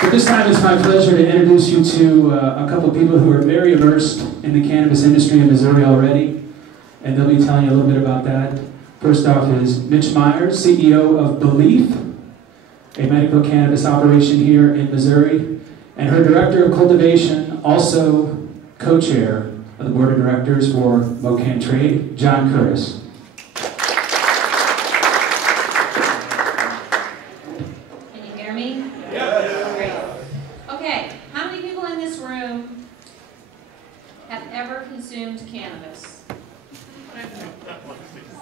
But this time it's my pleasure to introduce you to a couple of people who are very immersed in the cannabis industry in Missouri already, and they'll be telling you a little bit about that. First off is Mitch Myers, CEO of Belief, a medical cannabis operation here in Missouri, and her Director of Cultivation, also co-chair of the Board of Directors for MoCannTrade, John Curtis. Can you hear me? Yeah. Great. Okay, how many people in this room have ever consumed cannabis?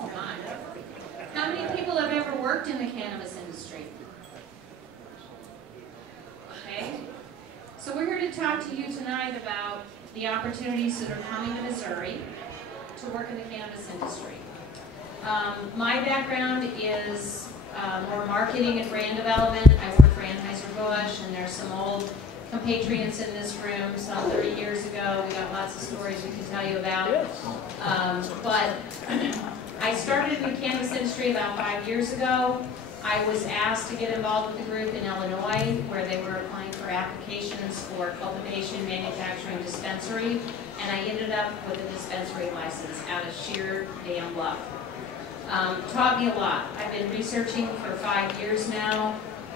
Oh my. How many people have ever worked in the cannabis industry? Okay, so we're here to talk to you tonight about the opportunities that are coming to Missouri to work in the cannabis industry. My background is more marketing and brand development. I worked for Anheuser-Busch, and there's some old compatriots in this room, some 30 years ago. We got lots of stories we can tell you about. But I started in the cannabis industry about 5 years ago. I was asked to get involved with the group in Illinois, where they were applying for applications for cultivation, manufacturing, dispensary, and I ended up with a dispensary license out of sheer damn luck. Taught me a lot. I've been researching for 5 years now.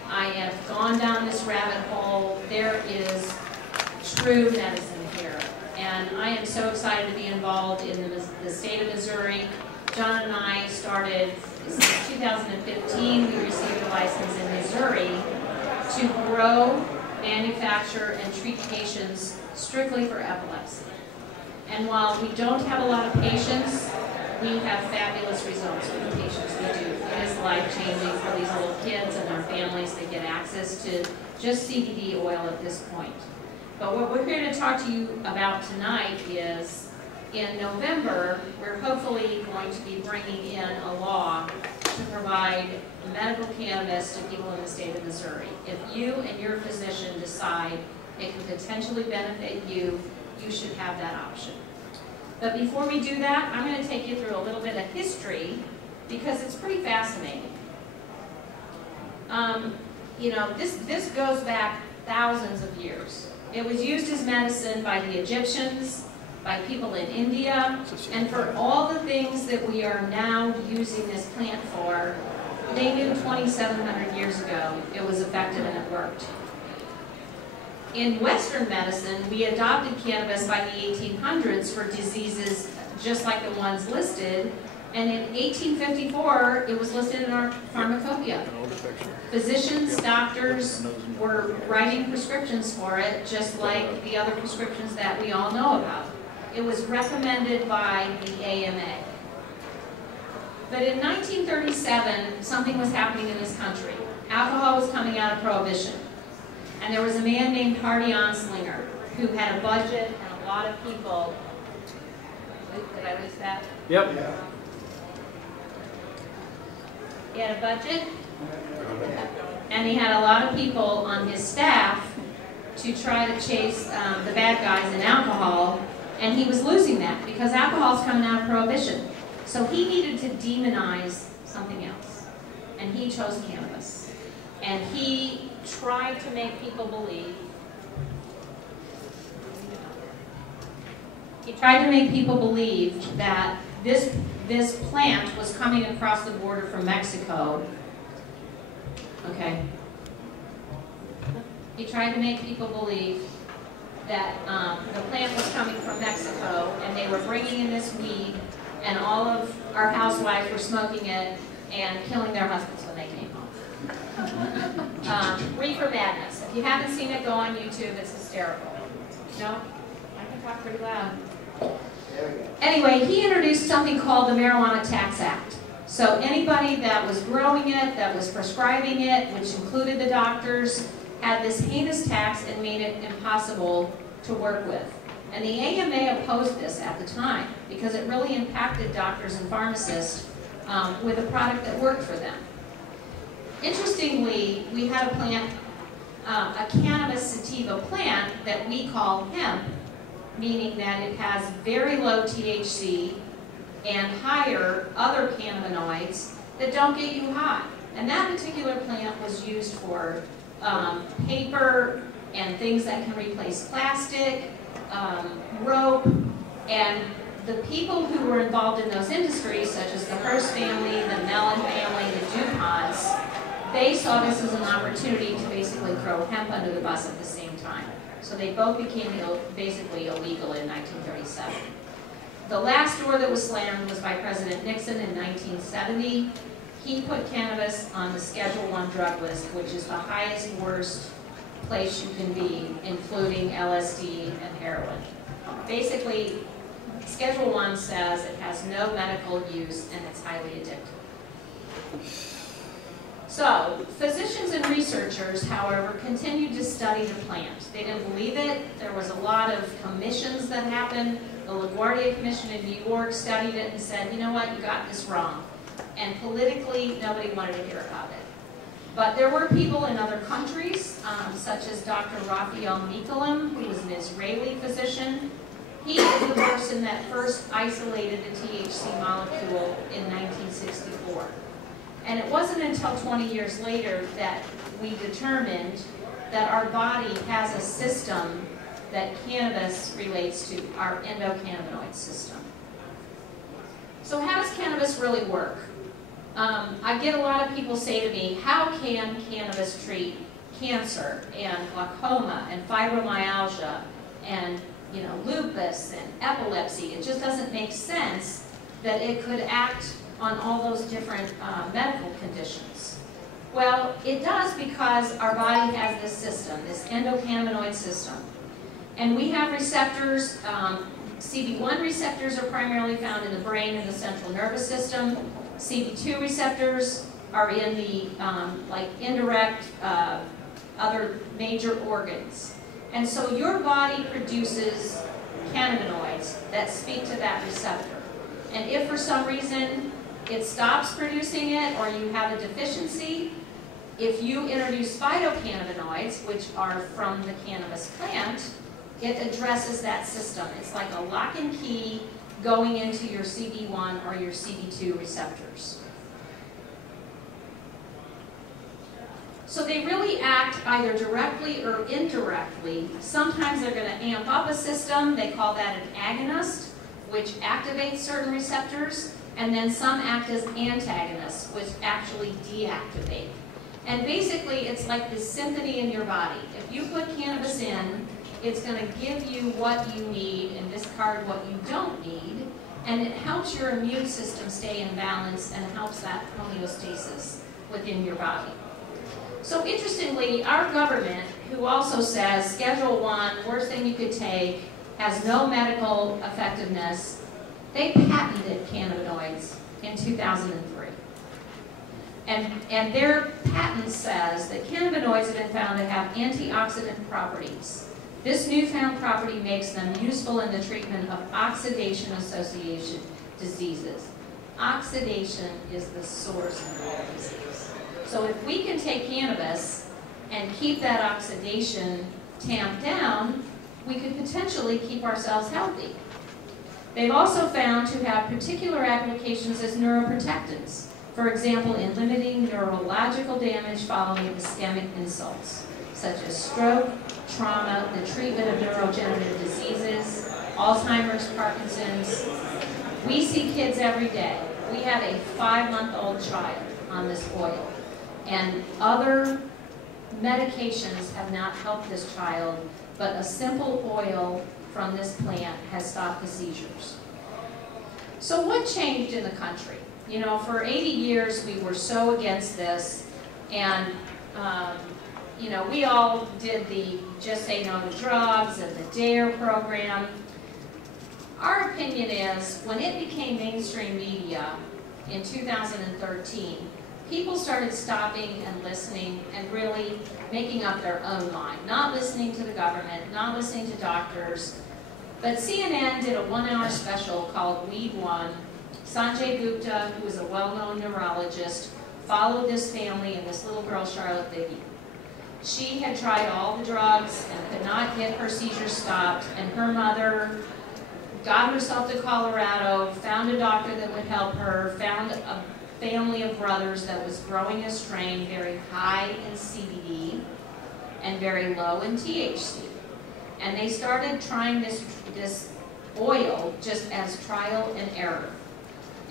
I have gone down this rabbit hole. There is true medicine here, and I am so excited to be involved in the state of Missouri. John and I started, since 2015, we received a license in Missouri to grow, manufacture, and treat patients strictly for epilepsy. And while we don't have a lot of patients, we have fabulous results with the patients we do. It is life-changing for these little kids and their families. They get access to just CBD oil at this point. But what we're here to talk to you about tonight is, in November, we're hopefully going to be bringing in a law to provide medical cannabis to people in the state of Missouri. If you and your physician decide it can potentially benefit you, you should have that option. But before we do that, I'm going to take you through a little bit of history, because it's pretty fascinating. You know, this goes back thousands of years. It was used as medicine by the Egyptians, by people in India, and for all the things that we are now using this plant for, they knew 2,700 years ago it was effective and it worked. In Western medicine, we adopted cannabis by the 1800s for diseases just like the ones listed, and in 1854, it was listed in our pharmacopoeia. Physicians, doctors were writing prescriptions for it, just like the other prescriptions that we all know about. It was recommended by the AMA. But in 1937, something was happening in this country. Alcohol was coming out of Prohibition. And there was a man named Hardy Anslinger who had a budget and a lot of people. Did I lose that? Yep. He had a budget, and he had a lot of people on his staff to try to chase the bad guys in alcohol, and he was losing that because alcohol is coming out of Prohibition. So he needed to demonize something else, and he chose cannabis. And he tried to make people believe, that this plant was coming across the border from Mexico. Okay. He tried to make people believe that the plant was coming from Mexico, and they were bringing in this weed, and all of our housewives were smoking it and killing their husbands when they came home. Reefer Madness. If you haven't seen it, go on YouTube. It's hysterical. No? I can talk pretty loud. Anyway, he introduced something called the Marijuana Tax Act. So anybody that was growing it, that was prescribing it, which included the doctors, had this heinous tax and made it impossible to work with. And the AMA opposed this at the time because it really impacted doctors and pharmacists with a product that worked for them. Interestingly, we had a plant, a cannabis sativa plant that we call hemp, meaning that it has very low THC and higher other cannabinoids that don't get you high. And that particular plant was used for paper and things that can replace plastic, rope, and the people who were involved in those industries, such as the Hearst family, the Mellon family, the DuPonts, they saw this as an opportunity to basically throw hemp under the bus at the same time. So they both became basically illegal in 1937. The last door that was slammed was by President Nixon in 1970. He put cannabis on the Schedule I drug list, which is the highest, worst place you can be, including LSD and heroin. Basically, Schedule I says it has no medical use and it's highly addictive. So, physicians and researchers, however, continued to study the plant. They didn't believe it. There was a lot of commissions that happened. The LaGuardia Commission in New York studied it and said, you know what, you got this wrong. And politically, nobody wanted to hear about it. But there were people in other countries, such as Dr. Raphael Mikolim, who was an Israeli physician. He is the person that first isolated the THC molecule in 1964. And it wasn't until 20 years later that we determined that our body has a system that cannabis relates to, our endocannabinoid system. So how does cannabis really work? I get a lot of people say to me, how can cannabis treat cancer and glaucoma and fibromyalgia and lupus and epilepsy? It just doesn't make sense that it could act on all those different medical conditions. Well, it does because our body has this system, this endocannabinoid system. And we have receptors. CB1 receptors are primarily found in the brain and the central nervous system. CB2 receptors are in the indirect other major organs. And so your body produces cannabinoids that speak to that receptor. And if for some reason it stops producing it or you have a deficiency, if you introduce phytocannabinoids, which are from the cannabis plant, it addresses that system. It's like a lock and key going into your CB1 or your CB2 receptors. So they really act either directly or indirectly. Sometimes they're going to amp up a system. They call that an agonist, which activates certain receptors. And then some act as antagonists, which actually deactivate. And basically, it's like this symphony in your body. If you put cannabis in, it's going to give you what you need and discard what you don't need. And it helps your immune system stay in balance and helps that homeostasis within your body. So interestingly, our government, who also says Schedule I, worst thing you could take, has no medical effectiveness, they patented cannabinoids in 2003. And their patent says that cannabinoids have been found to have antioxidant properties. This newfound property makes them useful in the treatment of oxidation-associated diseases. Oxidation is the source of all disease. So if we can take cannabis and keep that oxidation tamped down, we could potentially keep ourselves healthy. They've also found to have particular applications as neuroprotectants, for example, in limiting neurological damage following ischemic insults, such as stroke, trauma, the treatment of neurodegenerative diseases, Alzheimer's, Parkinson's. We see kids every day. We have a 5-month-old child on this oil, and other medications have not helped this child, but a simple oil from this plant has stopped the seizures. So what changed in the country? You know, for 80 years we were so against this, and you know, we all did the Just Say No to Drugs and the DARE program. Our opinion is, when it became mainstream media in 2013, people started stopping and listening and really making up their own mind, not listening to the government, not listening to doctors. But CNN did a 1-hour special called Weed One. Sanjay Gupta, who is a well-known neurologist, followed this family and this little girl, Charlotte Biggie. She had tried all the drugs and could not get her seizures stopped, and her mother got herself to Colorado, found a doctor that would help her, found a family of brothers that was growing a strain very high in CBD, and very low in THC. And they started trying this oil just as trial and error.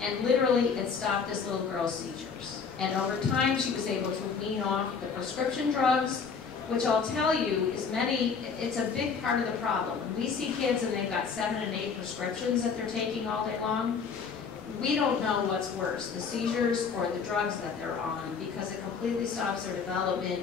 And literally, it stopped this little girl's seizures. And over time, she was able to wean off the prescription drugs, which I'll tell you is it's a big part of the problem. When we see kids and they've got 7 and 8 prescriptions that they're taking all day long, we don't know what's worse, the seizures or the drugs that they're on, because it completely stops their development.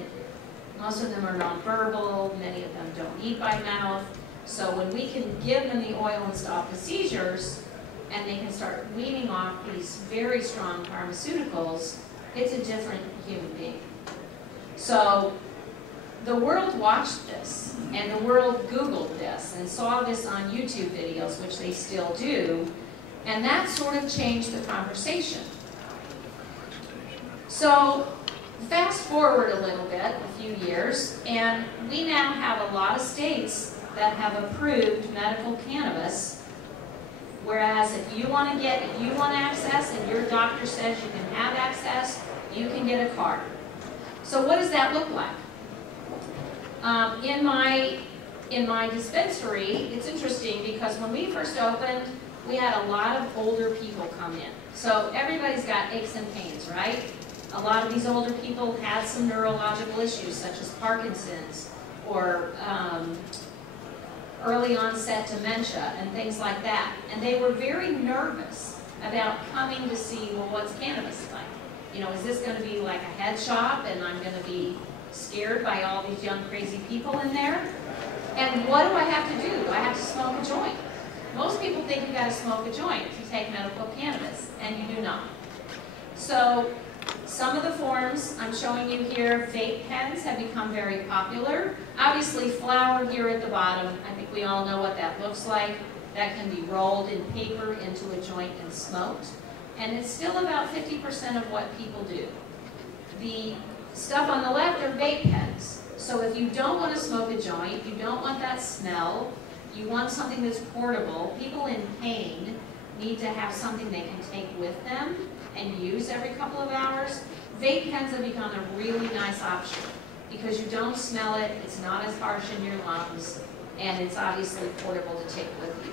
Most of them are nonverbal, many of them don't eat by mouth. So when we can give them the oil and stop the seizures, and they can start weaning off these very strong pharmaceuticals, it's a different human being. So the world watched this, and the world Googled this, and saw this on YouTube videos, which they still do, and that sort of changed the conversation. So fast forward a little bit, a few years, and we now have a lot of states that have approved medical cannabis, whereas if you want access and your doctor says you can have access, you can get a card. So what does that look like? In my dispensary, it's interesting because when we first opened, we had a lot of older people come in. So everybody's got aches and pains, right? A lot of these older people had some neurological issues such as Parkinson's or early onset dementia and things like that. And they were very nervous about coming to see, well, what's cannabis like? You know, is this going to be like a head shop and I'm going to be scared by all these young crazy people in there? And what do I have to do? Do I have to smoke a joint? Most people think you got to smoke a joint if you take medical cannabis, and you do not. So some of the forms I'm showing you here, vape pens, have become very popular. Obviously, flower here at the bottom, I think we all know what that looks like. That can be rolled in paper into a joint and smoked. And it's still about 50% of what people do. The stuff on the left are vape pens. So if you don't want to smoke a joint, you don't want that smell, you want something that's portable, people in pain need to have something they can take with them and use every couple of hours. Vape pens have become a really nice option because you don't smell it, it's not as harsh in your lungs, and it's obviously portable to take with you.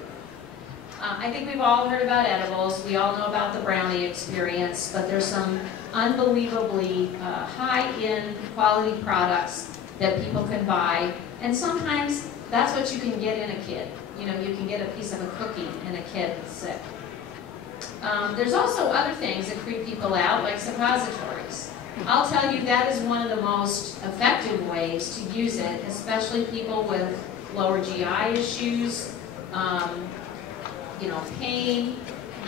I think we've all heard about edibles. We all know about the brownie experience, but there's some unbelievably high-end quality products that people can buy, and sometimes that's what you can get in a kid. You know, you can get a piece of a cookie in a kid that's sick. There's also other things that creep people out, like suppositories. I'll tell you that is one of the most effective ways to use it, especially people with lower GI issues, you know, pain.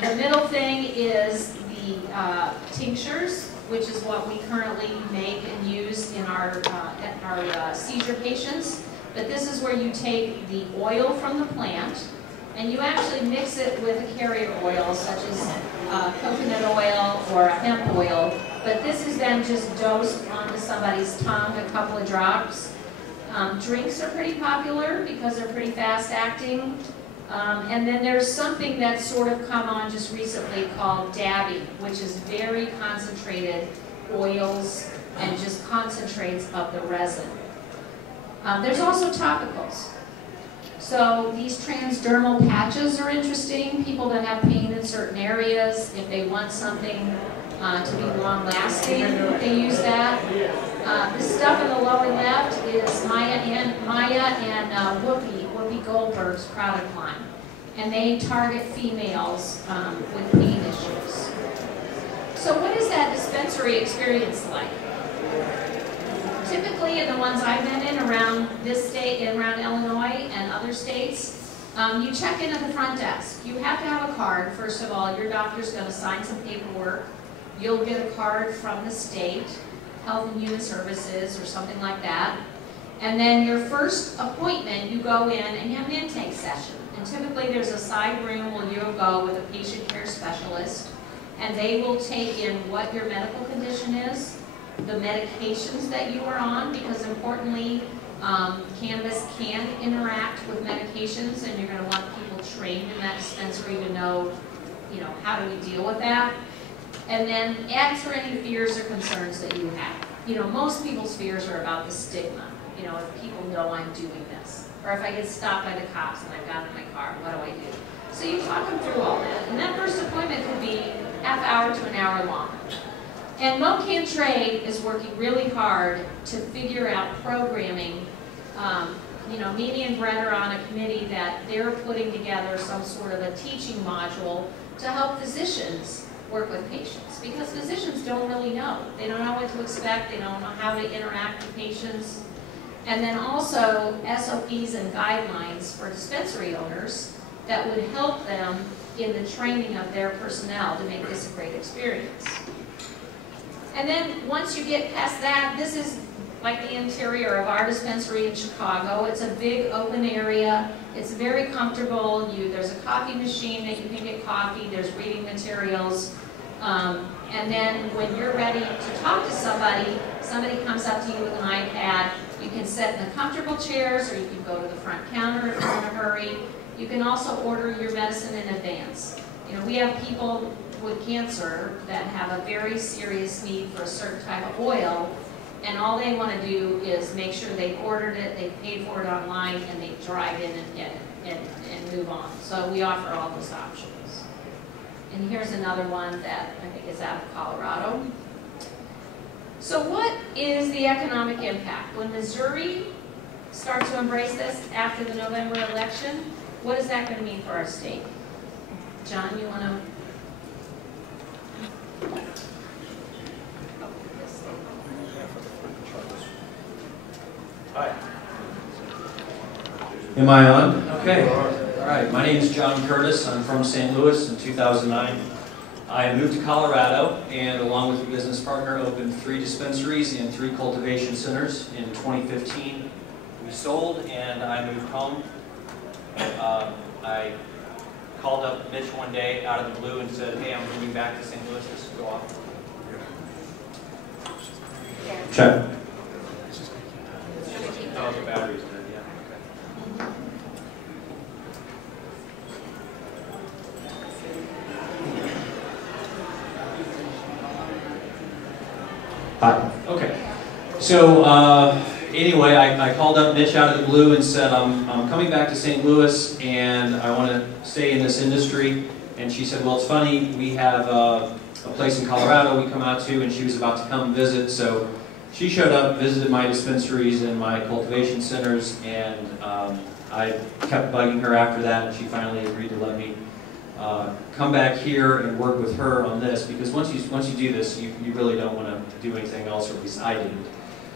The middle thing is the tinctures, which is what we currently make and use in our seizure patients. But this is where you take the oil from the plant and you actually mix it with a carrier oil such as coconut oil or a hemp oil. But this is then just dosed onto somebody's tongue, a couple of drops. Drinks are pretty popular because they're pretty fast acting. And then there's something that's sort of come on just recently called dabbing, which is very concentrated oils and just concentrates of the resin. There's also topicals. So these transdermal patches are interesting. People that have pain in certain areas, if they want something to be long-lasting, they use that. This stuff in the lower left is Maya and Whoopi Goldberg's product line. And they target females with pain issues. So what is that dispensary experience like? Typically, in the ones I've been in around this state, around Illinois and other states, you check in at the front desk. You have to have a card. First of all, your doctor's going to sign some paperwork. You'll get a card from the state, Health and Human Services or something like that. And then your first appointment, you go in and you have an intake session. And typically there's a side room where you'll go with a patient care specialist, and they will take in what your medical condition is, the medications that you are on, because importantly, cannabis can interact with medications, and you're going to want people trained in that dispensary to know, you know, how do we deal with that. And then answer any fears or concerns that you have. most people's fears are about the stigma. If people know I'm doing this, or if I get stopped by the cops and I've got in my car, what do I do? So you talk them through all that. And that first appointment could be half hour to an hour long. And MoCannTrade is working really hard to figure out programming. Mimi and Brett are on a committee that they're putting together some sort of a teaching module to help physicians work with patients, because physicians don't really know. They don't know what to expect. They don't know how to interact with patients. And then also SOPs and guidelines for dispensary owners that would help them in the training of their personnel to make this a great experience. And then once you get past that, this is like the interior of our dispensary in Chicago. It's a big open area. It's very comfortable. There's a coffee machine that you can get coffee. There's reading materials. And then when you're ready to talk to somebody comes up to you with an iPad. You can sit in the comfortable chairs, or you can go to the front counter if you're in a hurry. You can also order your medicine in advance. We have people with cancer that have a very serious need for a certain type of oil, and all they want to do is make sure they've ordered it, they've paid for it online, and they drive in and get it and move on. So we offer all those options. And here's another one that I think is out of Colorado. So what is the economic impact? When Missouri starts to embrace this after the November election, what is that going to mean for our state? John, you want to? Hi. Am I on? Okay. All right. My name is John Curtis. I'm from St. Louis. In 2009, I moved to Colorado, and along with a business partner, opened 3 dispensaries and 3 cultivation centers. In 2015, we sold, and I moved home. I called up Mitch one day out of the blue and said, "Hey, I'm moving back to St. Louis. This will go off." Check. Oh, the battery's dead, yeah. Okay. Hi. Okay. So anyway, I called up Mitch out of the blue and said, I'm coming back to St. Louis and I want to stay in this industry. And she said, well, it's funny, we have a place in Colorado we come out to, and she was about to come visit. So she showed up, visited my dispensaries and my cultivation centers, and I kept bugging her after that, and she finally agreed to let me come back here and work with her on this, because once you do this, you really don't want to do anything else, or at least I didn't.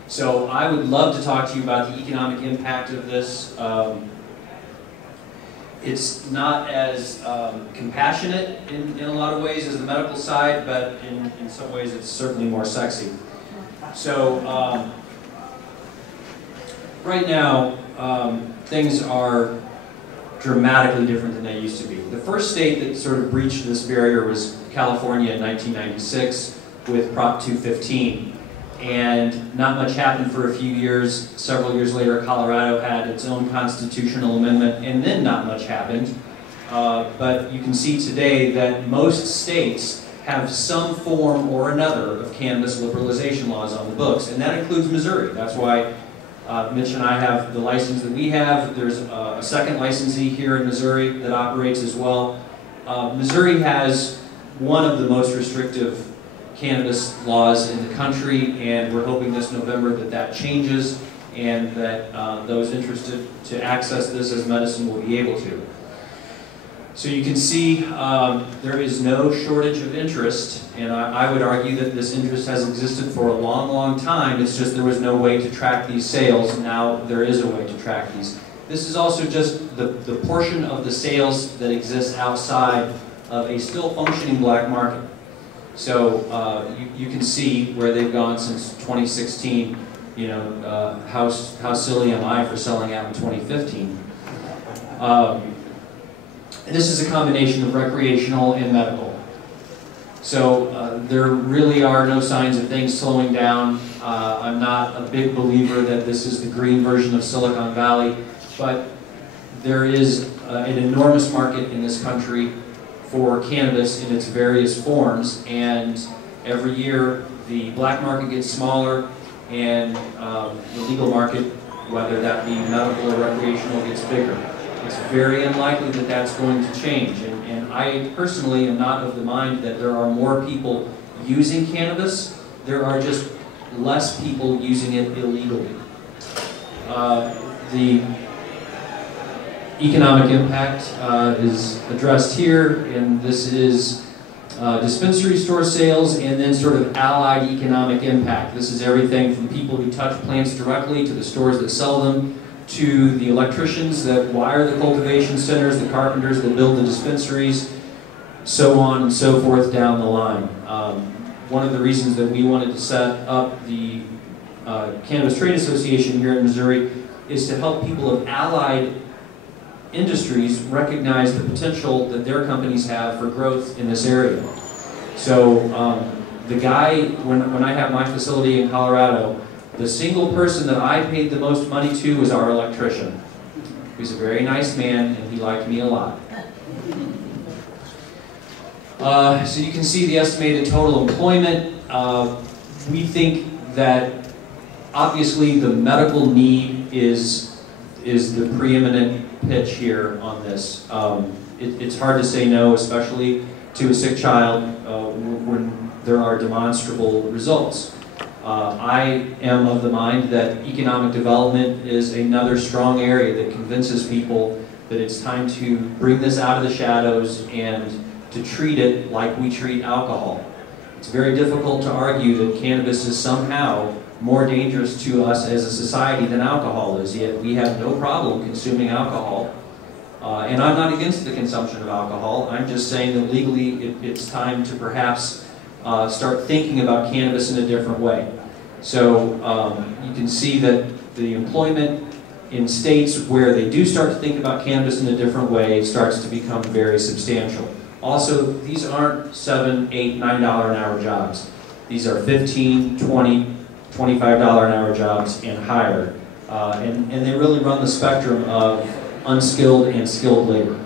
So I would love to talk to you about the economic impact of this. It's not as compassionate in a lot of ways as the medical side, but in some ways it's certainly more sexy. So right now, things are dramatically different than they used to be. The first state that sort of breached this barrier was California in 1996 with Prop 215. And not much happened for a few years. Several years later, Colorado had its own constitutional amendment, and then not much happened. But you can see today that most states have some form or another of cannabis liberalization laws on the books, and that includes Missouri. That's why Mitch and I have the license that we have. There's a second licensee here in Missouri that operates as well. Missouri has one of the most restrictive cannabis laws in the country, and we're hoping this November that that changes and that those interested to access this as medicine will be able to. So you can see there is no shortage of interest, and I would argue that this interest has existed for a long, long time. It's just there was no way to track these sales. Now there is a way to track these. This is also just the portion of the sales that exists outside of a still functioning black market. So you can see where they've gone since 2016. You know, how silly am I for selling out in 2015? And this is a combination of recreational and medical. So there really are no signs of things slowing down. I'm not a big believer that this is the green version of Silicon Valley, but there is an enormous market in this country for cannabis in its various forms, and every year the black market gets smaller, and the legal market, whether that be medical or recreational, gets bigger. It's very unlikely that that's going to change. And I personally am not of the mind that there are more people using cannabis. There are just less people using it illegally. The economic impact is addressed here, and this is dispensary store sales and then sort of allied economic impact. This is everything from people who touch plants directly to the stores that sell them, to the electricians that wire the cultivation centers, the carpenters that build the dispensaries, so on and so forth down the line. One of the reasons that we wanted to set up the Cannabis Trade Association here in Missouri is to help people of allied industries recognize the potential that their companies have for growth in this area. So the guy, when I have my facility in Colorado, the single person that I paid the most money to was our electrician. He's a very nice man, and he liked me a lot. So you can see the estimated total employment. We think that obviously the medical need is the preeminent pitch here on this. It's hard to say no, especially to a sick child when there are demonstrable results. I am of the mind that economic development is another strong area that convinces people that it's time to bring this out of the shadows and to treat it like we treat alcohol. It's very difficult to argue that cannabis is somehow more dangerous to us as a society than alcohol is, yet we have no problem consuming alcohol. And I'm not against the consumption of alcohol. I'm just saying that legally it's time to perhaps start thinking about cannabis in a different way. So you can see that the employment in states where they do start to think about cannabis in a different way starts to become very substantial. Also, these aren't $7, $8, $9 an hour jobs. These are $15, $20, $25 an hour jobs and higher. And they really run the spectrum of unskilled and skilled labor.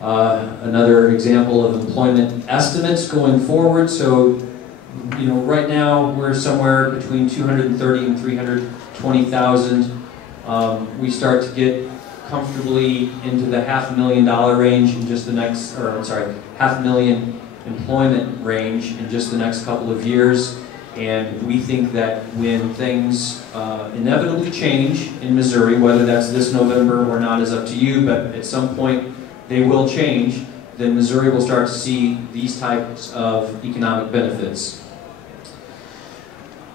Another example of employment estimates going forward. So, right now we're somewhere between 230 and 320,000. We start to get comfortably into the $500,000 range in just the next, $500,000 employment range in just the next couple of years. And we think that when things inevitably change in Missouri, whether that's this November or not is up to you, but at some point they will change, then Missouri will start to see these types of economic benefits.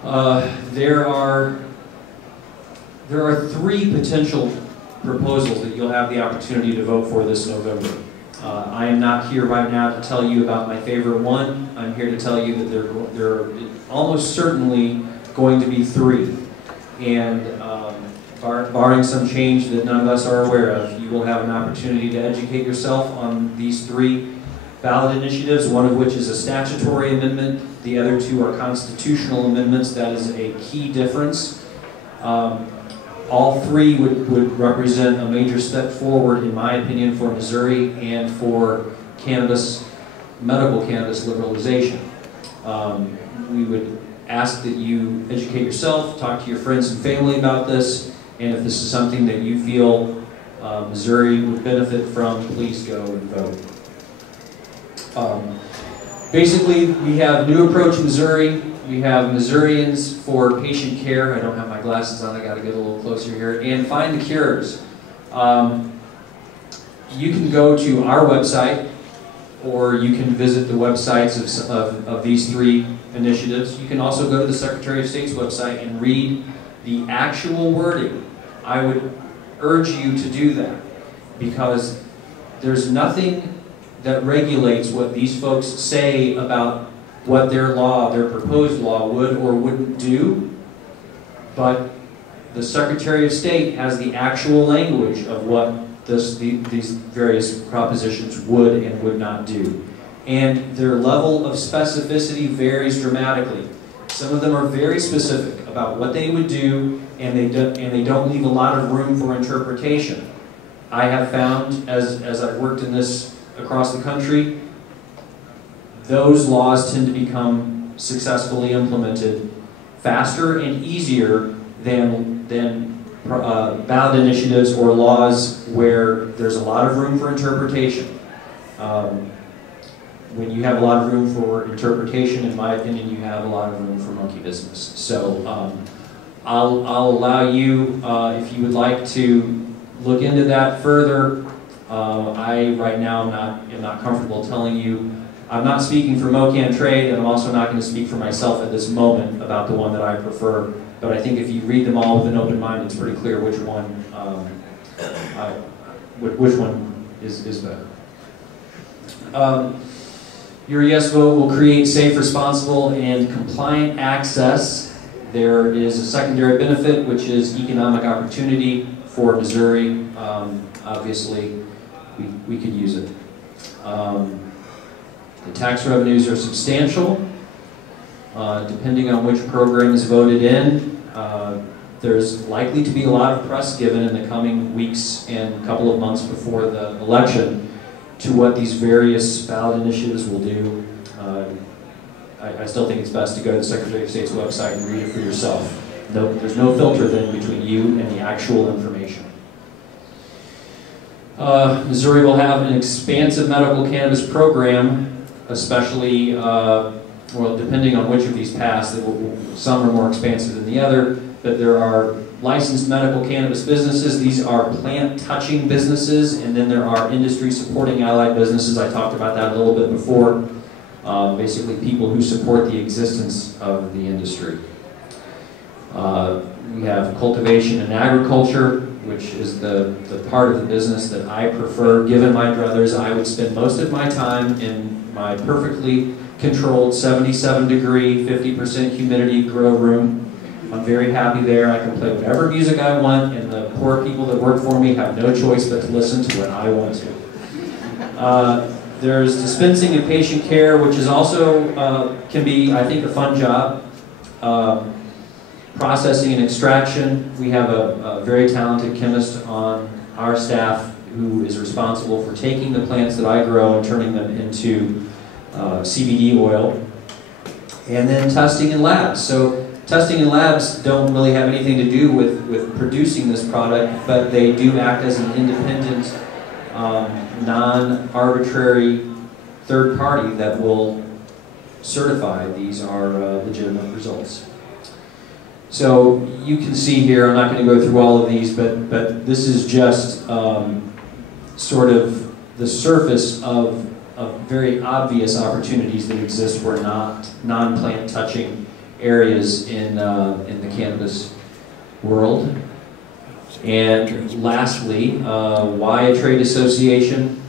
There are three potential proposals that you'll have the opportunity to vote for this November. I am not here right now to tell you about my favorite one. I'm here to tell you that there are almost certainly going to be three. And barring some change that none of us are aware of, you will have an opportunity to educate yourself on these three ballot initiatives, one of which is a statutory amendment. The other two are constitutional amendments. That is a key difference. All three would represent a major step forward, in my opinion, for Missouri and for medical cannabis liberalization. We would ask that you educate yourself, talk to your friends and family about this, and if this is something that you feel Missouri would benefit from, please go and vote. Basically, we have New Approach Missouri. We have Missourians for Patient Care. I don't have my glasses on. I got to get a little closer here. And Find the Cures. You can go to our website, or you can visit the websites of these three initiatives. You can also go to the Secretary of State's website and read the actual wording. I would urge you to do that, because there's nothing that regulates what these folks say about what their proposed law would or wouldn't do, but the Secretary of State has the actual language of what these various propositions would and would not do. And their level of specificity varies dramatically. Some of them are very specific about what they would do, and they don't leave a lot of room for interpretation. I have found, as I've worked in this across the country, those laws tend to become successfully implemented faster and easier than ballot initiatives or laws where there's a lot of room for interpretation. When you have a lot of room for interpretation, in my opinion, you have a lot of room for monkey business. So I'll allow you, if you would like to look into that further. I right now am not comfortable telling you. I'm not speaking for MoCannTrade, and I'm also not going to speak for myself at this moment about the one that I prefer. But I think if you read them all with an open mind, it's pretty clear which one is better. Your yes vote will create safe, responsible, and compliant access. There is a secondary benefit, which is economic opportunity for Missouri. Obviously, we could use it. The tax revenues are substantial. Depending on which program is voted in, there's likely to be a lot of press given in the coming weeks and couple of months before the election to what these various ballot initiatives will do. I still think it's best to go to the Secretary of State's website and read it for yourself. There's no filter then between you and the actual information. Missouri will have an expansive medical cannabis program, especially, well, depending on which of these pass, some are more expansive than the other, but there are licensed medical cannabis businesses. These are plant-touching businesses, and then there are industry-supporting allied businesses. I talked about that a little bit before. Basically, people who support the existence of the industry. We have cultivation and agriculture, which is the part of the business that I prefer. Given my druthers, I would spend most of my time in my perfectly controlled 77-degree, 50% humidity grow room. I'm very happy there. I can play whatever music I want, and the poor people that work for me have no choice but to listen to what I want to. There's dispensing and patient care, which is also can be, I think, a fun job. Processing and extraction. We have a very talented chemist on our staff who is responsible for taking the plants that I grow and turning them into CBD oil. And then testing in labs. So testing in labs don't really have anything to do with producing this product, but they do act as an independent, non-arbitrary third party that will certify these are legitimate results. So you can see here, I'm not going to go through all of these, but this is just sort of the surface of very obvious opportunities that exist for non-plant touching areas in the cannabis world. And lastly, why a trade association?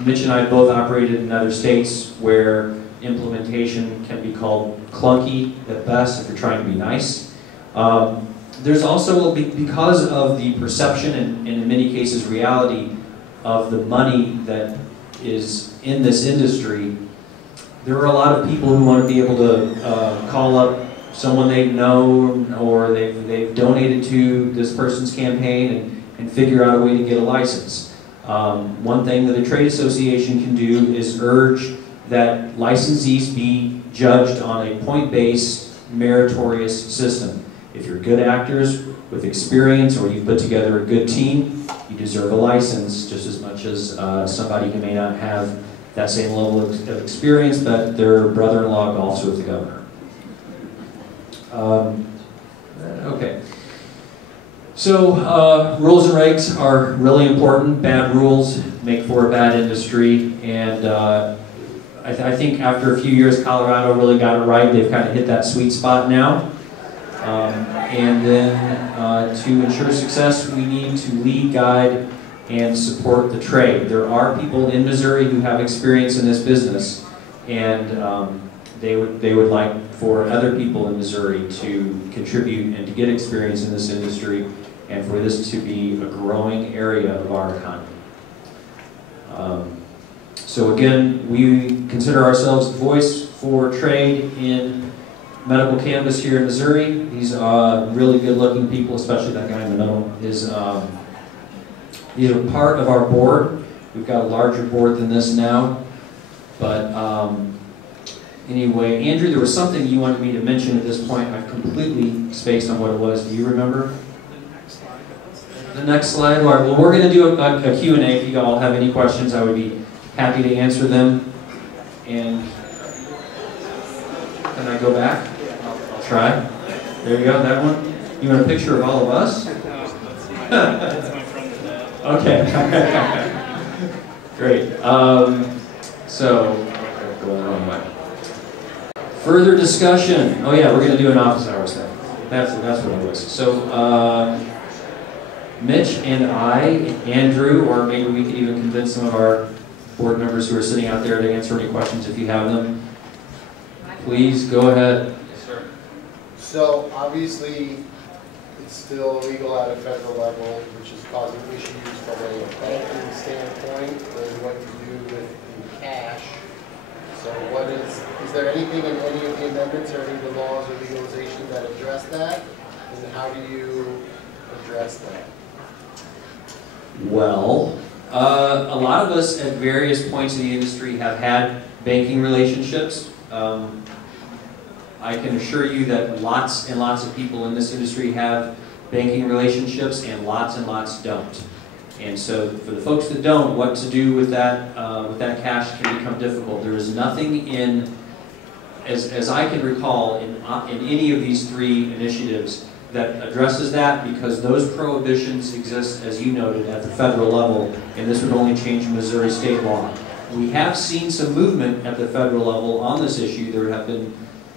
Mitch and I both operated in other states where implementation can be called clunky at best if you're trying to be nice. There's also, because of the perception and in many cases reality of the money that is in this industry, there are a lot of people who want to be able to call up someone they know or they've donated to this person's campaign and figure out a way to get a license. One thing that a trade association can do is urge that licensees be judged on a point-based, meritorious system. If you're good actors with experience or you've put together a good team, you deserve a license just as much as somebody who may not have that same level of experience, but their brother-in-law golfs with the governor. Okay. So rules and regs are really important. Bad rules make for a bad industry, and I think after a few years, Colorado really got it right. They've kind of hit that sweet spot now. And then to ensure success, we need to lead, guide, and support the trade. There are people in Missouri who have experience in this business, and they would like for other people in Missouri to contribute and to get experience in this industry, and for this to be a growing area of our economy. So again, we consider ourselves the voice for trade in medical cannabis here in Missouri. These are really good-looking people, especially that guy in the middle. These are part of our board. We've got a larger board than this now, but Anyway, Andrew, there was something you wanted me to mention at this point. I've completely spaced on what it was. Do you remember? The next slide. All right, well, we're going to do a Q&A. If you all have any questions, I would be happy to answer them. And can I go back? I'll try. There you go, that one. You want a picture of all of us? That's my friend and dad. Okay. Great. So, go the wrong way. Further discussion. Oh yeah, we're going to do an office hours thing. That's what it was. So, Mitch and I, Andrew, or maybe we could even convince some of our board members who are sitting out there to answer any questions if you have them. Please go ahead. Yes, sir. So obviously, it's still illegal at a federal level, which is causing issues from a banking standpoint and what you do with the cash. So what is there anything in any of the amendments or any of the laws or legalization that address that? And how do you address that? Well, a lot of us at various points in the industry have had banking relationships. I can assure you that lots and lots of people in this industry have banking relationships and lots don't. And so for the folks that don't, what to do with that cash can become difficult. There is nothing in, as I can recall, in any of these three initiatives that addresses that, because those prohibitions exist, as you noted, at the federal level, and this would only change Missouri state law. We have seen some movement at the federal level on this issue. There have been,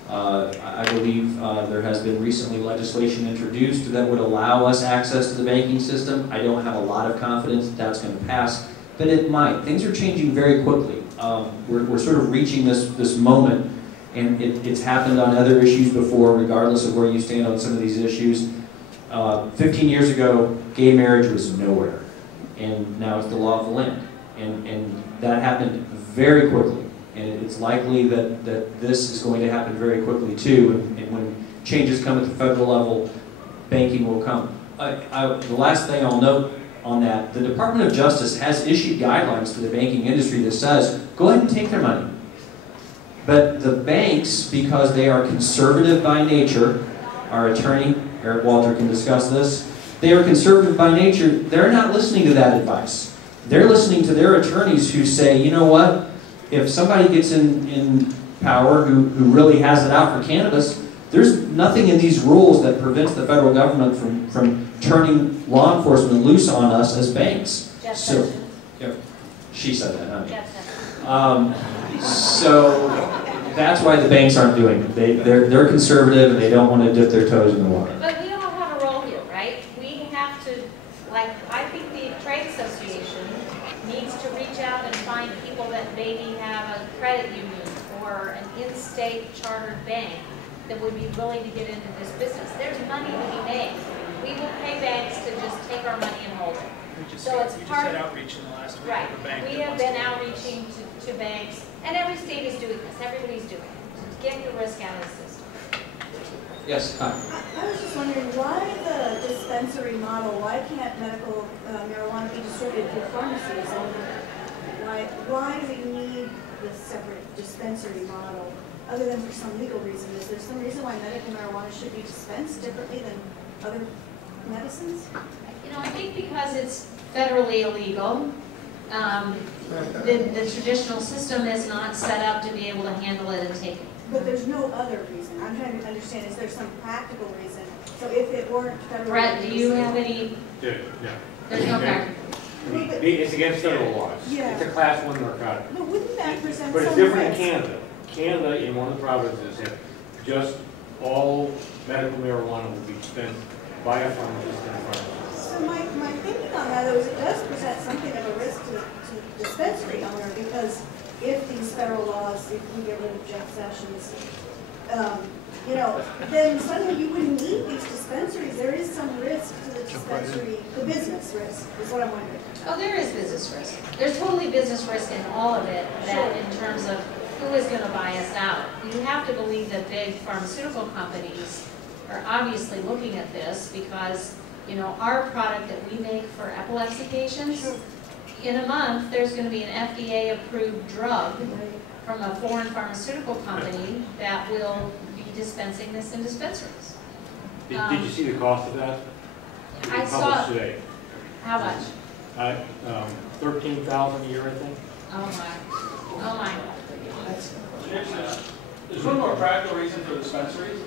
I believe, there has been recently legislation introduced that would allow us access to the banking system. I don't have a lot of confidence that that's going to pass, but it might. Things are changing very quickly. We're sort of reaching this moment. And it's happened on other issues before, regardless of where you stand on some of these issues. 15 years ago, gay marriage was nowhere. And now it's the law of the land. And that happened very quickly. And it's likely that this is going to happen very quickly too. And when changes come at the federal level, banking will come. The last thing I'll note on that, the Department of Justice has issued guidelines to the banking industry that says, go ahead and take their money. But the banks, because they are conservative by nature, our attorney, Eric Walter, can discuss this, they are conservative by nature, they're not listening to that advice. They're listening to their attorneys who say, you know what, if somebody gets in power who really has it out for cannabis, there's nothing in these rules that prevents the federal government from turning law enforcement loose on us as banks. So, yeah, she said that, not me. So that's why the banks aren't doing it. They're conservative and they don't want to dip their toes in the water. But we all have a role here, right? We have to, like, I think the trade association needs to reach out and find people that maybe have a credit union or an in-state chartered bank that would be willing to get into this business. There's money to be made. We will pay banks to just take our money and hold it. We just had outreach in the last week. Right. With a bank We have been outreaching to banks, and every state is doing this. Everybody's doing it to get the risk out of the system. Yes. Hi. I was just wondering why the dispensary model. Why can't medical marijuana be distributed through pharmacies? And why do we need this separate dispensary model? Other than for some legal reason, is there some reason why medical marijuana should be dispensed differently than other medicines? You know, I think because it's federally illegal, the traditional system is not set up to be able to handle it and take it. But there's no other reason. I'm trying to understand, is there some practical reason? So if it weren't federally Brett, do you have any? Yeah. There's no practical. It's against federal laws. Yeah. It's a class 1 narcotic. But wouldn't that present But it's some different in risk? Canada. Canada, in one of the provinces, have just all medical marijuana will be dispensed by a pharmacist in a pharmacy. So my thinking on that is it does present something of a risk to dispensary owner, because if these federal laws, if we get rid of Jeff Sessions, then suddenly you wouldn't need these dispensaries. There is some risk to the dispensary, the business risk is what I'm wondering. Oh, there is business risk. There's totally business risk in all of it, that in terms of who is going to buy us out. You have to believe that big pharmaceutical companies are obviously looking at this because, you know, our product that we make for epilepsy patients, in a month there's going to be an FDA-approved drug from a foreign pharmaceutical company that will be dispensing this in dispensaries. Did you see the cost of that? I It saw, published today. how much? $13,000 a year, I think. Oh my, oh my. There's one more practical reason for dispensaries,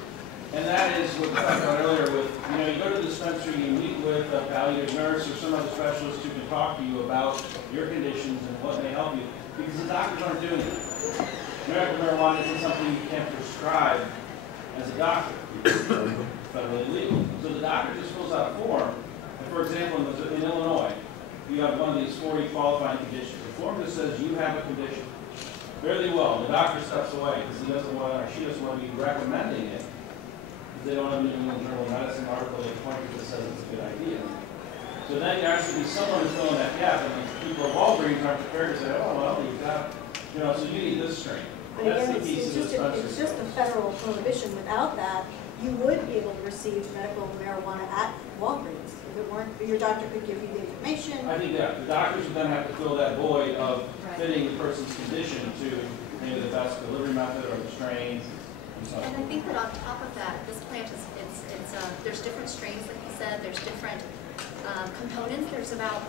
and that is what we talked about earlier with, you go to the dispensary, you meet with a palliative nurse or some other specialist who can talk to you about your conditions and what may help you, because the doctors aren't doing it. Medical marijuana isn't something you can prescribe as a doctor. It's federally legal. So the doctor just fills out a form, and for example, in Illinois, you have one of these 40 qualifying conditions. The form just says you have a condition. Fairly well, the doctor steps away because he doesn't want to, or she doesn't want to be recommending it. Because they don't have a New England Journal of Medicine article they point to that says it's a good idea. So then there has to be someone who's filling that gap, and the people at Walgreens aren't prepared to say, oh, well, you've got, so you need this strain. But That's again, the piece of the it's just a federal prohibition. Without that, you would be able to receive medical marijuana at Walgreens. If it weren't, your doctor could give you the information. I think that the doctors would then have to fill that void of fitting the person's condition to maybe the best delivery method or the strain. And I think that on top of that, this plant is, there's different strains, like you said, there's different components. There's about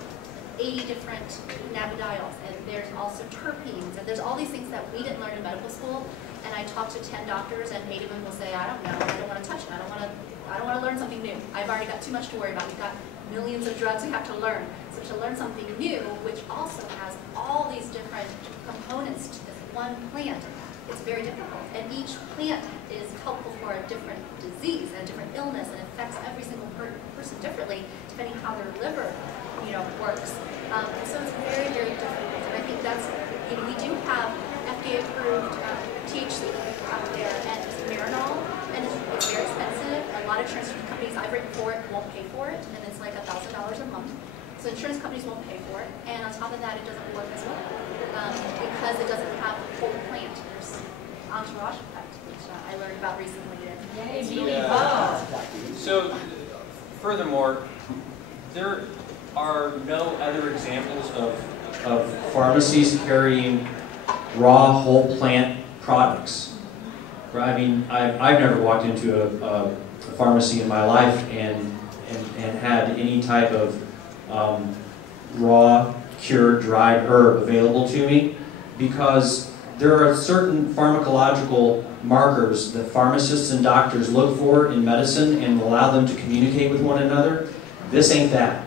80 different cannabidiols, and there's also terpenes, and there's all these things that we didn't learn in medical school. And I talked to 10 doctors, and 8 of them will say, I don't know, I don't want to touch it, I don't want to learn something new. I've already got too much to worry about. We've got millions of drugs we have to learn. So to learn something new, which also has all these different components to this one plant, it's very difficult. And each plant is helpful for a different disease and a different illness, and affects every single person differently, depending how their liver, works. And so it's very, very difficult. And I think that's, we do have FDA-approved THC out there, and it's Marinol, and it's very expensive. A lot of insurance companies I've written for it won't pay for it, and it's like $1,000 a month. So insurance companies won't pay for it, and on top of that, it doesn't work as well because it doesn't have a whole plant. There's entourage effect, which I learned about recently. It's really fun. So, furthermore, there are no other examples of pharmacies carrying raw whole plant products. I mean, I've never walked into a pharmacy in my life and had any type of raw, cured, dried herb available to me, because there are certain pharmacological markers that pharmacists and doctors look for in medicine and allow them to communicate with one another. This ain't that.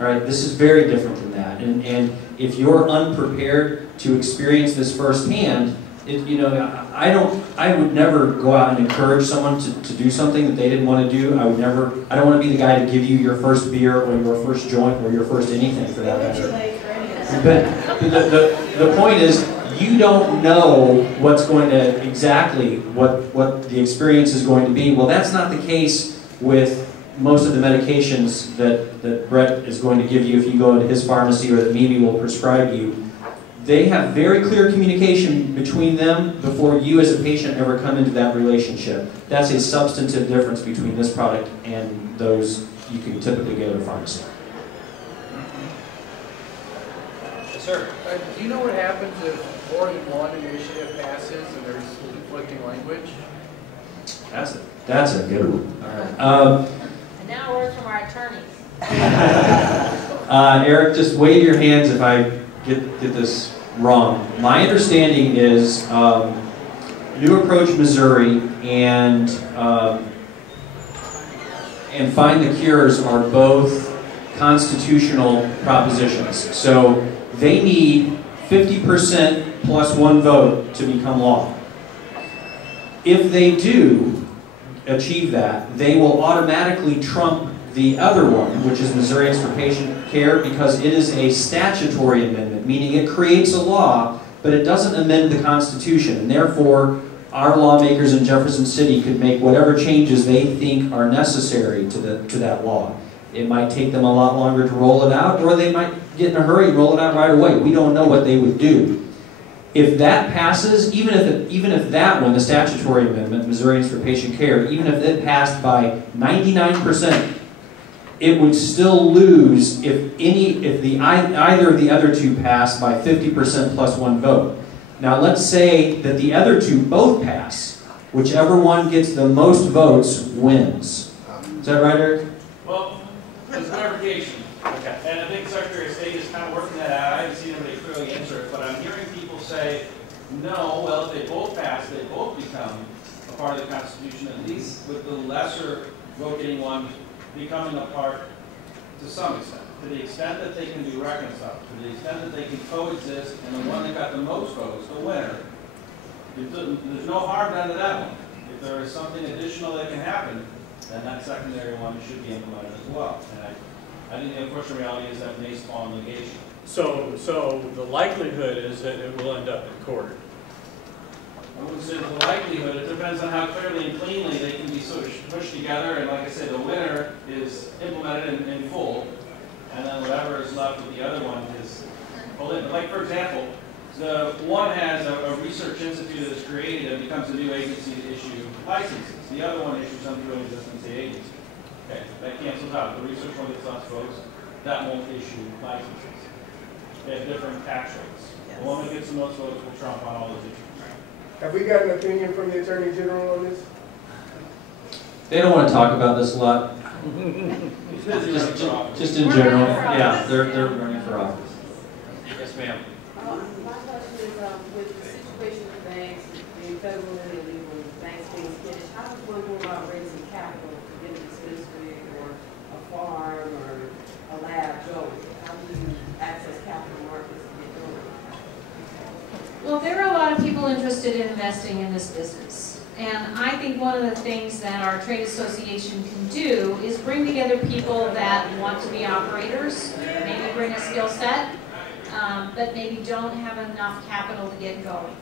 All right, this is very different than that. And if you're unprepared to experience this firsthand, I would never go out and encourage someone to do something that they didn't want to do. I don't want to be the guy to give you your first beer or your first joint or your first anything for that matter. But the point is, you don't know what's going to exactly what the experience is going to be. Well, that's not the case with most of the medications that Brett is going to give you if you go into his pharmacy or that Mimi will prescribe you. They have very clear communication between them before you as a patient ever come into that relationship. That's a substantive difference between this product and those you can typically get at a pharmacy. Yes, sir. Do you know what happens if more than one initiative passes and there's conflicting language? That's a good one. All right. And now a word from our attorneys. Eric, just wave your hands if I get this wrong. My understanding is New Approach Missouri and Find the Cures are both constitutional propositions. So they need 50% plus one vote to become law. If they do achieve that, they will automatically trump the other one, which is Missourians for Patient Care, because it is a statutory amendment, meaning it creates a law, but it doesn't amend the Constitution. And therefore, our lawmakers in Jefferson City could make whatever changes they think are necessary to that law. It might take them a lot longer to roll it out, or they might get in a hurry and roll it out right away. We don't know what they would do. If that passes, even if that one, the statutory amendment, Missourians for Patient Care, even if it passed by 99%, it would still lose if either of the other two passed by 50% plus one vote. Now let's say that the other two both pass. Whichever one gets the most votes wins. Is that right, Eric? Well, there's clarification. Okay. And I think Secretary of State is kind of working that out. I haven't seen anybody clearly answer it, but I'm hearing people say, no, well, if they both pass, they both become a part of the Constitution, at least with the lesser voting one becoming a part to some extent. To the extent that they can be reconciled, to the extent that they can coexist, and the one that got the most votes, the winner, there's no harm done to that one. If there is something additional that can happen, then that secondary one should be implemented as well. And I think the unfortunate reality is that may spawn litigation. So the likelihood is that it will end up in court. I wouldn't say the likelihood. It depends on how clearly and cleanly they can be sort of pushed together. And like I said, the winner is implemented in full, and then whatever is left with the other one is pulled in. But like, for example, the one has a research institute that is created and becomes a new agency to issue licenses. The other one issues them through an existing state agency. Okay, that cancels out. The research one gets less votes. That won't issue licenses. They have different tax rates. The one that gets the most votes will trump on all those issues. Have we got an opinion from the Attorney General on this? They don't want to talk about this a lot. Just in general. Yeah, they're running for office. Yes, ma'am. My question is, with the situation with banks, being federal and illegal, banks being skittish, how does one go about raising capital to get a dispensary or a farm or a lab going? How do you access capital markets to get going? Well, there are a lot of people interested in investing in this business. And I think one of the things that our trade association can do is bring together people that want to be operators, maybe bring a skill set, but maybe don't have enough capital to get going.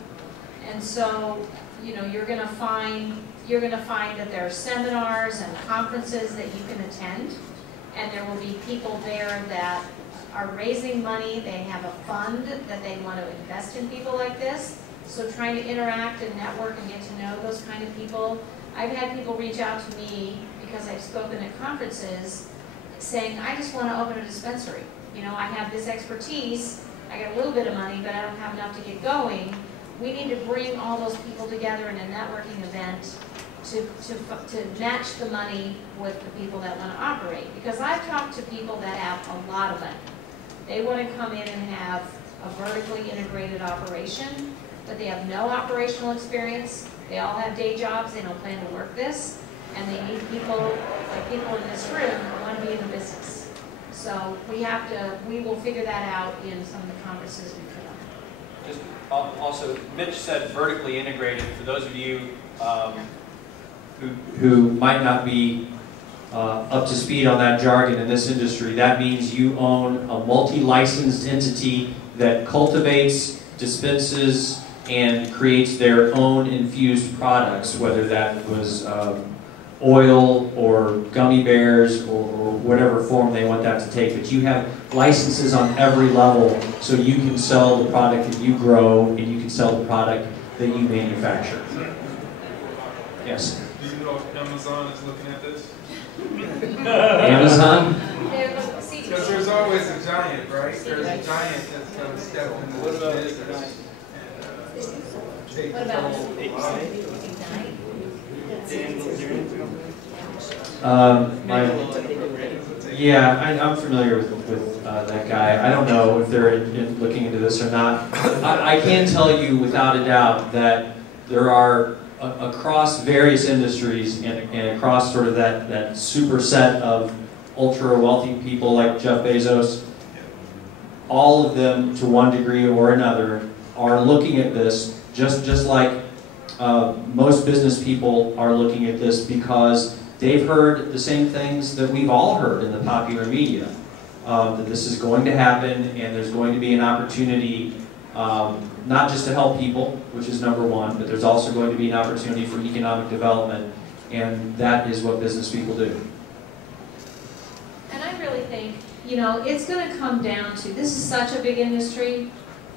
And so, you know, you're going to find that there are seminars and conferences that you can attend, and there will be people there that are raising money. They have a fund that they want to invest in people like this. So trying to interact and network and get to know those kind of people. I've had people reach out to me because I've spoken at conferences saying, I just want to open a dispensary. You know, I have this expertise, I got a little bit of money, but I don't have enough to get going. We need to bring all those people together in a networking event to match the money with the people that want to operate. Because I've talked to people that have a lot of money. They want to come in and have a vertically integrated operation, but they have no operational experience. They all have day jobs. They don't plan to work this, and they need people like people in this room who want to be in the business. So we will figure that out in some of the conferences we put on. Just also, Mitch said vertically integrated. For those of you who might not be up to speed on that jargon in this industry, that means you own a multi-licensed entity that cultivates, dispenses, and creates their own infused products, whether that was oil or gummy bears or whatever form they want that to take. But you have licenses on every level, so you can sell the product that you grow and you can sell the product that you manufacture. Yes? Do you know if Amazon is looking at this? Amazon? Because there's always a giant, right? There's a giant that's going to step into this business. What about I'm familiar with that guy. I don't know if they're looking into this or not. I can tell you without a doubt that there are, across various industries and across sort of that superset of ultra wealthy people like Jeff Bezos, all of them to one degree or another are looking at this just like most business people are looking at this, because they've heard the same things that we've all heard in the popular media, that this is going to happen and there's going to be an opportunity not just to help people, which is number one, but there's also going to be an opportunity for economic development, and that is what business people do. And I really think, you know, it's going to come down to, this is such a big industry,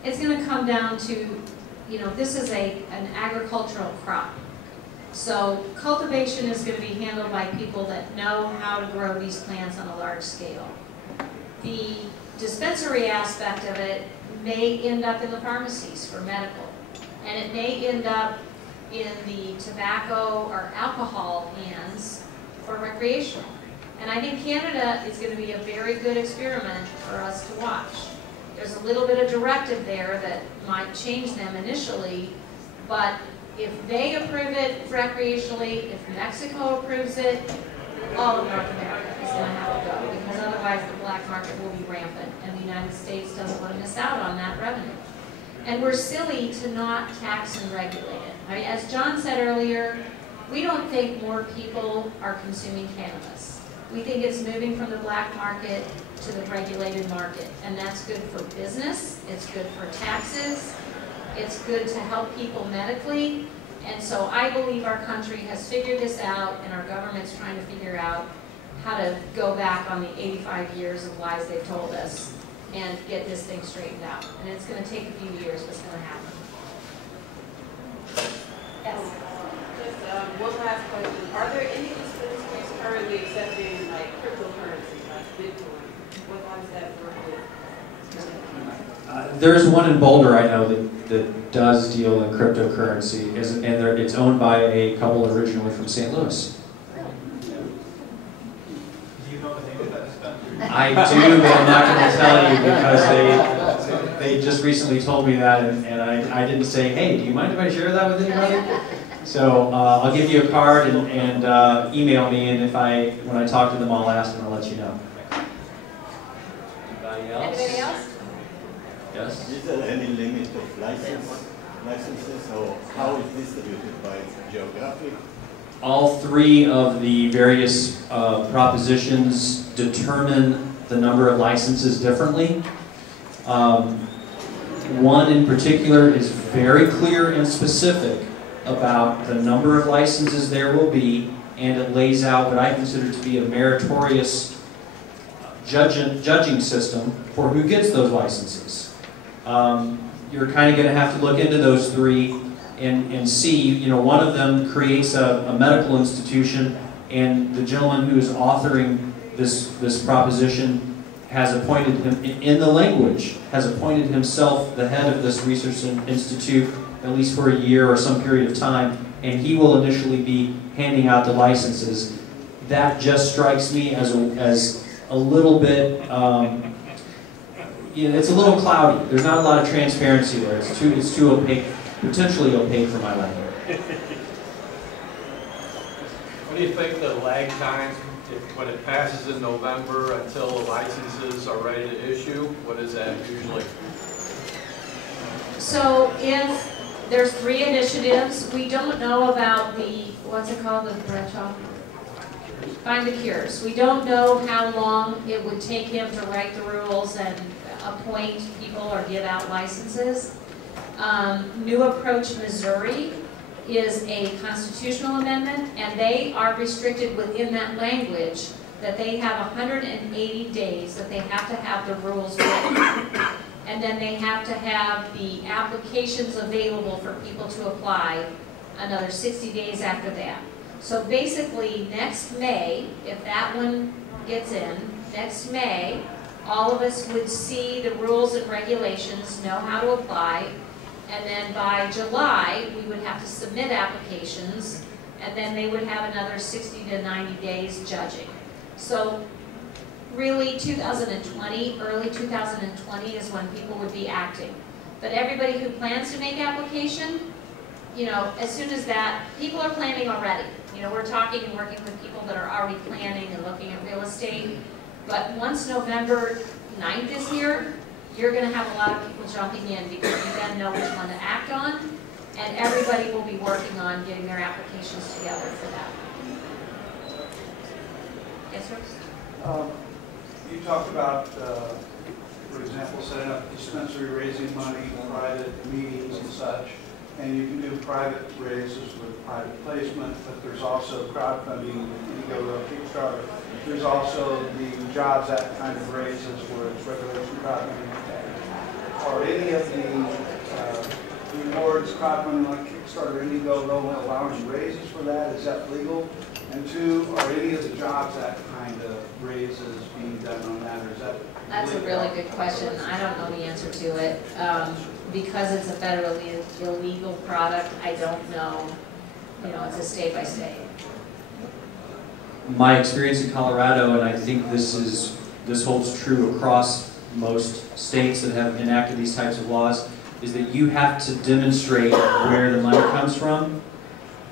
it's going to come down to, you know, this is an agricultural crop. So cultivation is going to be handled by people that know how to grow these plants on a large scale. The dispensary aspect of it may end up in the pharmacies for medical. and it may end up in the tobacco or alcohol hands for recreational. And I think Canada is going to be a very good experiment for us to watch. There's a little bit of directive there that might change them initially, but if they approve it recreationally, if Mexico approves it, all of North America is going to have to go, because otherwise the black market will be rampant, and the United States doesn't want to miss out on that revenue. And we're silly to not tax and regulate it. I mean, as John said earlier, we don't think more people are consuming cannabis. We think it's moving from the black market to the regulated market, and that's good for business, it's good for taxes, it's good to help people medically, and so I believe our country has figured this out, and our government's trying to figure out how to go back on the 85 years of lies they've told us and get this thing straightened out. And it's going to take a few years, but it's going to happen. Yes? Just one last question. Are there any dispensaries currently accepting like cryptocurrency, like Bitcoin? How does that work with? There's one in Boulder I know that does deal in cryptocurrency, and it's owned by a couple originally from St. Louis. I do, but I'm not going to tell you because they just recently told me that, and I didn't say, hey, do you mind if I share that with anybody? So I'll give you a card and email me, and when I talk to them, I'll ask them, I'll let you know. Anybody else? Anybody else? Yes? Is there any limit of licenses, or how is distributed by geography? All three of the various propositions determine the number of licenses differently. One in particular is very clear and specific about the number of licenses there will be, and it lays out what I consider to be a meritorious judging system for who gets those licenses. You're kind of going to have to look into those three and see, you know, one of them creates a medical institution, and the gentleman who is authoring this proposition has appointed him, in the language, has appointed himself the head of this research institute, at least for a year or some period of time, and he will initially be handing out the licenses. That just strikes me as a little bit, you know, it's a little cloudy. There's not a lot of transparency there. It's too opaque, potentially opaque for my liking. What do you think the lag time, when it passes in November until the licenses are ready to issue? What is that usually? So if there's 3 initiatives, we don't know about the, what's it called, the branch off? Find the Cures. We don't know how long it would take him to write the rules and appoint people or give out licenses. New Approach Missouri is a constitutional amendment, and they are restricted within that language that they have 180 days that they have to have the rules written. And then they have to have the applications available for people to apply another 60 days after that. So basically, next May, if that one gets in, next May, all of us would see the rules and regulations, know how to apply, and then by July, we would have to submit applications, and then they would have another 60 to 90 days judging. So really 2020, early 2020 is when people would be acting. But everybody who plans to make application, you know, as soon as that, people are planning already. You know, we're talking and working with people that are already planning and looking at real estate. But once November 9th is here, you're going to have a lot of people jumping in because you then know which one to act on, and everybody will be working on getting their applications together for that. Yes, sir? You talked about, for example, setting up a dispensary, raising money, private meetings and such, and you can do private raises with private placement, but there's also crowdfunding with Indiegogo, Kickstarter. There's also the Jobs Act kind of raises where it's regulation crowdfunding. Are any of the rewards crowdfunding like Kickstarter, Indiegogo allowing raises for that? Is that legal? And 2, are any of the Jobs Act kind of raises being done on that, or is that That's a really good question. I don't know the answer to it. because it's a federally illegal product, I don't know, you know, it's a state by state. My experience in Colorado, and I think this holds true across most states that have enacted these types of laws, is that you have to demonstrate where the money comes from.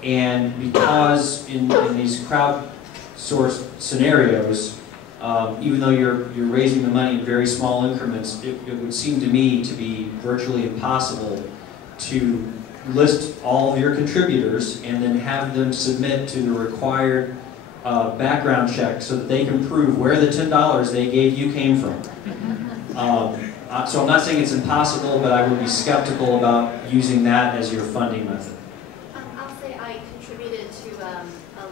And because in these crowdsourced scenarios, even though you're raising the money in very small increments, it would seem to me to be virtually impossible to list all of your contributors and then have them submit to the required background check so that they can prove where the $10 they gave you came from. So I'm not saying it's impossible, but I would be skeptical about using that as your funding method. I'll say I contributed to a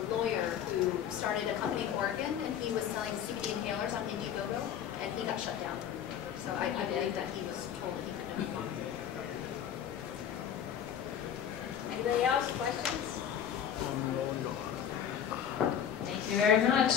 lawyer who started a company in Oregon, and he was selling CBD inhalers on Indiegogo, and he got shut down. So I believe that he was told that he couldn't have. Anybody else? Questions? Thank you very much.